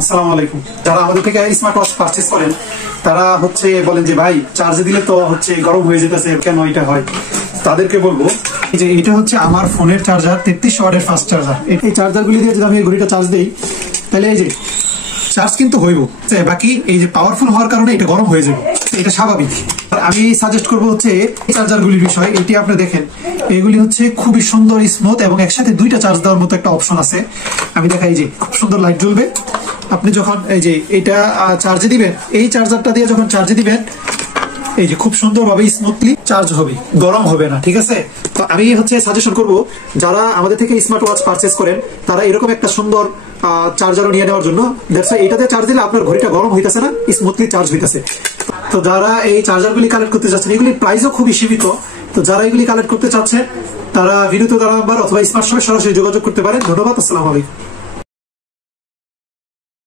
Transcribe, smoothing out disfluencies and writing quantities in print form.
আসসালামু আলাইকুম। যারা আমাদের থেকে স্মার্ট ওয়াচ পারচেজ করেন তারা বলেন যে ভাই চার্জে দিলে তো গরম হয়ে যেতেছে, কেন এটা হয়? তাদেরকে বলবো যে এটা হচ্ছে আমার ফোনের চার্জার, 33 ওয়াটের ফাস্ট চার্জার। এই চার্জারগুলি দিয়ে যদি আমি এই ঘড়িটা চার্জ দিই তাহলে এই যে চার্জ কিন্তু হইব, বাকি এই যে পাওয়ারফুল হওয়ার কারণে এটা গরম হয়ে যাবে, এটা স্বাভাবিক। আমি সাজেস্ট করবো এই চার্জারগুলির বিষয়। এটি আপনি দেখেন, এগুলি খুবই সুন্দর, স্মুথ এবং একসাথে দুইটা চার্জ দেওয়ার মতো একটা অপশন আছে। আমি দেখাই যে খুব সুন্দর লাইট জ্বলবে। আপনি যখন এটা চার্জে দিবেন, এই চার্জারটা দিয়ে যখন চার্জে দিবেন এই যে খুব সুন্দরভাবে স্মুথলি চার্জ হবে, গরম হবে না। ঠিক আছে, তো আমি সাজেশন করব যারা আমাদের থেকে স্মার্ট ওয়াচ পারচেজ করেন তারা এরকম একটা সুন্দর চার্জারও নিয়ে নেওয়ার জন্য। এটাতে চার্জ দিলে আপনার ঘড়িটা গরম হইতেছে না, স্মুথলি চার্জ হইতেছে। তো যারা এই চার্জারগুলি কালেক্ট করতে চাচ্ছেন, এগুলির প্রাইসও খুবই সীমিত। তো যারা এগুলি কালেক্ট করতে চাচ্ছেন তারা ভিডিওতে দেওয়া নাম্বার অথবা স্মার্ট শপে সরাসরি যোগাযোগ করতে পারেন। ধন্যবাদ। আসসালামু আলাইকুম।